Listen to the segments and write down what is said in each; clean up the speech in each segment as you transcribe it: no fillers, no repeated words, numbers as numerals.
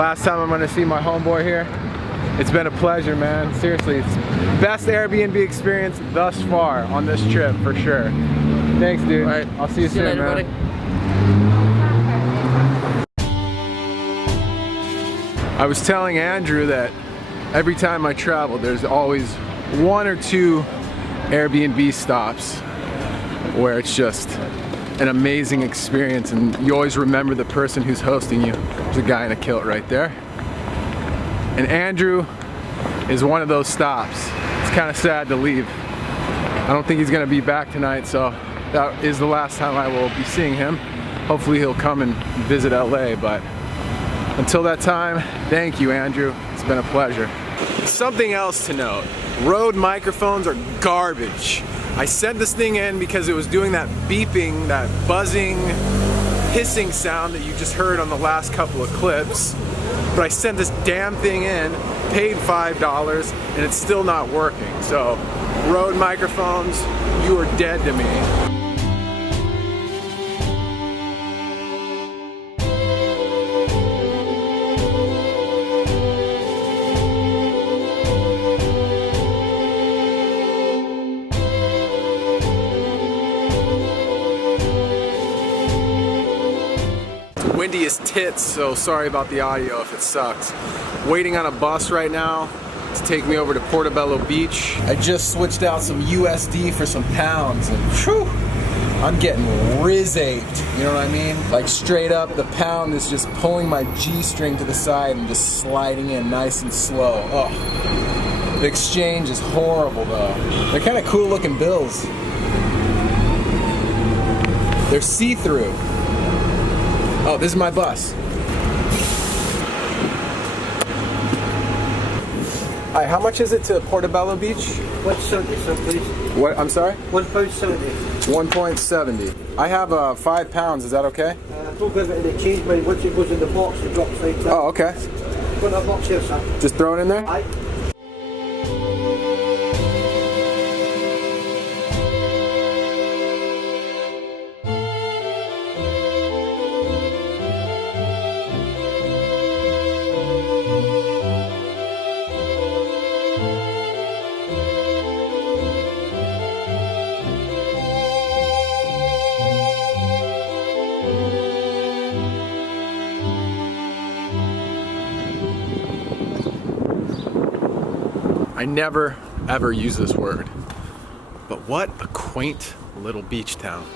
last time I'm gonna see my homeboy here. It's been a pleasure, man. Seriously, it's best Airbnb experience thus far on this trip for sure. Thanks, dude. All right, I'll see you soon, later, man. buddy. I was telling Andrew that every time I travel, there's always 1 or 2 Airbnb stops where it's just an amazing experience, and you always remember the person who's hosting you. There's a guy in a kilt right there. And Andrew is one of those stops. It's kind of sad to leave. I don't think he's gonna be back tonight, so that is the last time I will be seeing him. Hopefully he'll come and visit LA, but until that time, thank you, Andrew. It's been a pleasure. Something else to note, Rode microphones are garbage. I sent this thing in because it was doing that beeping, that buzzing, hissing sound that you just heard on the last couple of clips. But I sent this damn thing in, paid $5, and it's still not working. So, Rode microphones, you are dead to me. Windy as tits, so sorry about the audio if it sucks. Waiting on a bus right now to take me over to Portobello Beach. I just switched out some USD for some pounds, and whew, I'm getting riz-aped, you know what I mean? Like straight up, the pound is just pulling my G-string to the side and just sliding in nice and slow. Oh, the exchange is horrible though. They're kind of cool looking bills. They're see-through. Oh, this is my bus. Hi, how much is it to Portobello Beach? £1.70, sir, please. What? I'm sorry? £1.70. 1.70. I have 5 pounds. Is that okay? Don't give it any change, man. Once it goes in the box, it drops right down. Oh, okay. Put a box here, sir. Just throw it in there? Aye. I never, ever use this word, but what a quaint little beach town.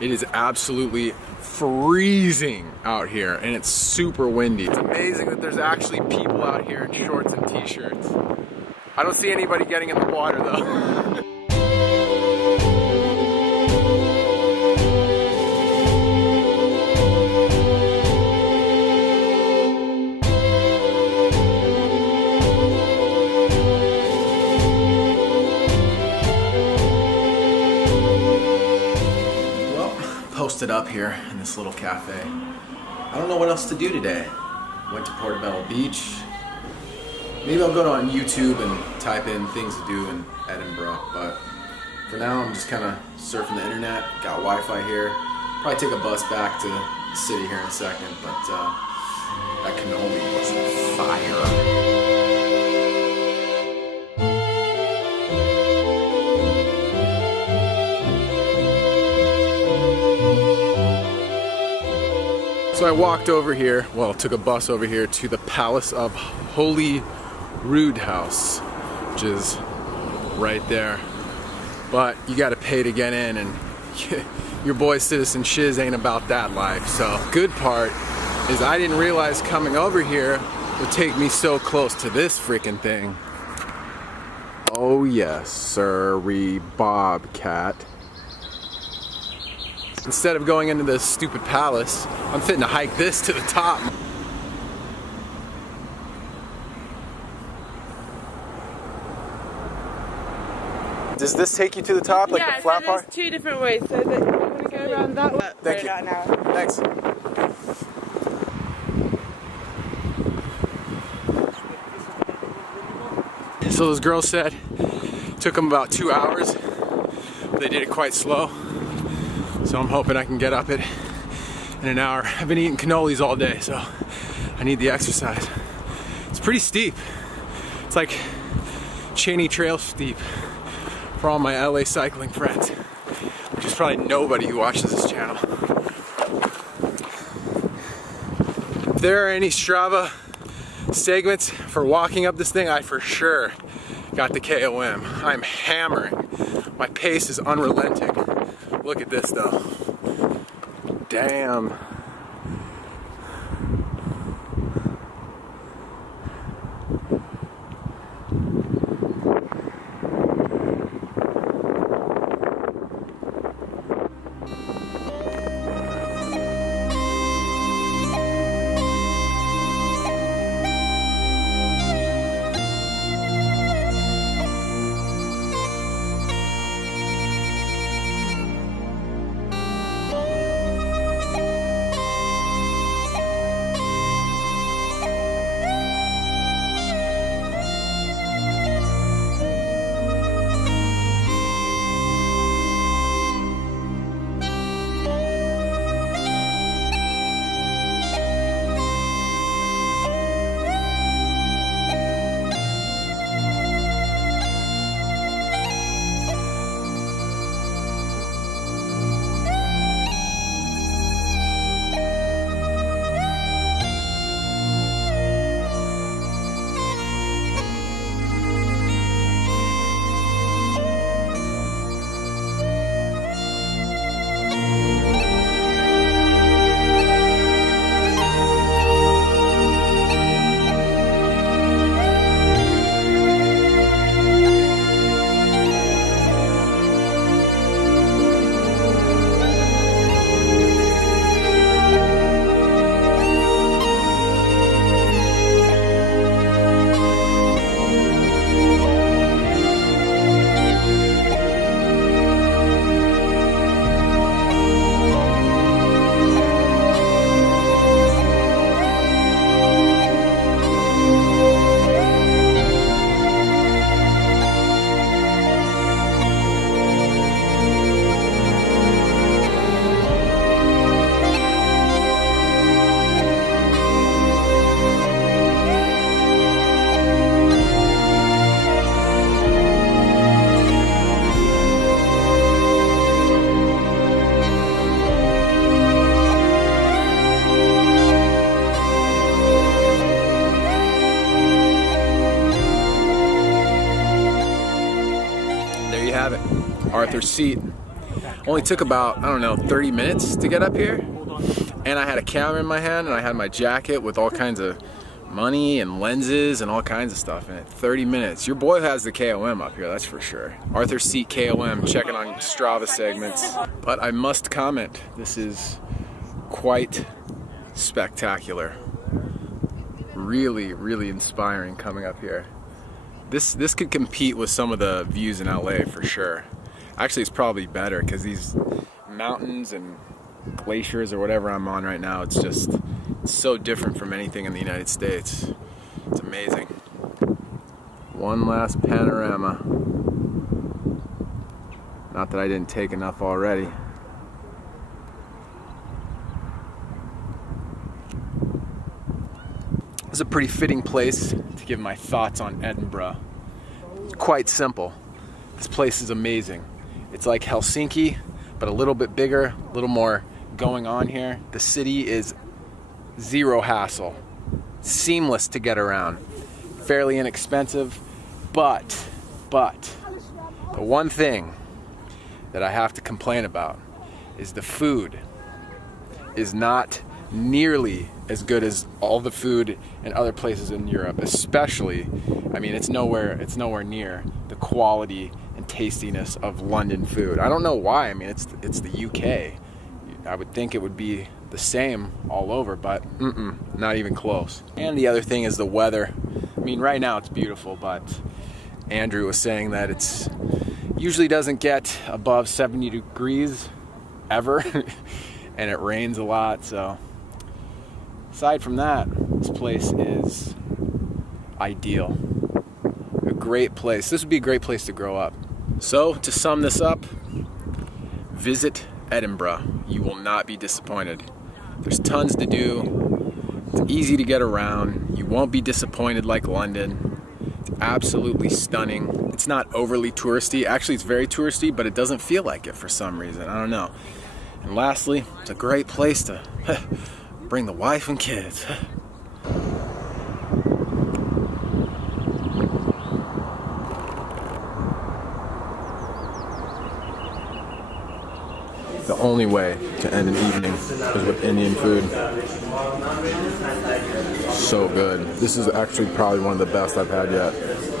It is absolutely freezing out here, and it's super windy. It's amazing that there's actually people out here in shorts and t-shirts. I don't see anybody getting in the water though. Posted up here in this little cafe. I don't know what else to do today. Went to Portobello Beach. Maybe I'll go on YouTube and type in things to do in Edinburgh, but for now I'm just kind of surfing the internet. Got Wi-Fi here. Probably take a bus back to the city here in a second, but that cannoli was fire. So I walked over here, well, took a bus over here to the Palace of Holy Rood House, which is right there. But you gotta pay to get in, and your boy Citizen Shiz ain't about that life. So good part is I didn't realize coming over here would take me so close to this freaking thing. Oh yes, sirree, Bobcat. Instead of going into this stupid palace, I'm fitting to hike this to the top. Does this take you to the top, like the flat part? Yeah, so there's two different ways. So that you're going to go around that way. Thank you. Thanks. So those girls said it took them about 2 hours. They did it quite slow. So I'm hoping I can get up it in an hour. I've been eating cannolis all day, so I need the exercise. It's pretty steep. It's like Cheney Trail steep for all my LA cycling friends, which is probably nobody who watches this channel. If there are any Strava segments for walking up this thing, I for sure got the KOM. I'm hammering. My pace is unrelenting. Look at this though. Damn. Arthur's Seat. Only took about, I don't know, 30 minutes to get up here. And I had a camera in my hand and I had my jacket with all kinds of money and lenses and all kinds of stuff in it. 30 minutes. Your boy has the KOM up here, that's for sure. Arthur's Seat KOM, checking on Strava segments. But I must comment, this is quite spectacular. Really, really inspiring coming up here. This could compete with some of the views in LA for sure. Actually, it's probably better because these mountains and glaciers or whatever I'm on right now, it's so different from anything in the United States. It's amazing. One last panorama. Not that I didn't take enough already. It's a pretty fitting place to give my thoughts on Edinburgh. It's quite simple. This place is amazing. It's like Helsinki, but a little bit bigger, a little more going on here. The city is zero hassle, seamless to get around, fairly inexpensive, but the one thing that I have to complain about is the food is not nearly as good as all the food in other places in Europe, especially, I mean, it's nowhere near the quality and tastiness of London food. I don't know why. I mean, it's the UK. I would think it would be the same all over, but not even close. And the other thing is the weather. I mean, right now it's beautiful, but Andrew was saying that it's usually doesn't get above 70 degrees ever, and it rains a lot. So aside from that, this place is ideal. A great place. This would be a great place to grow up. So to sum this up, visit Edinburgh. You will not be disappointed. There's tons to do. It's easy to get around. You won't be disappointed like London. It's absolutely stunning. It's not overly touristy. Actually, it's very touristy, but it doesn't feel like it for some reason. I don't know. And lastly, it's a great place to bring the wife and kids. The only way to end an evening is with Indian food. So good. This is actually probably one of the best I've had yet.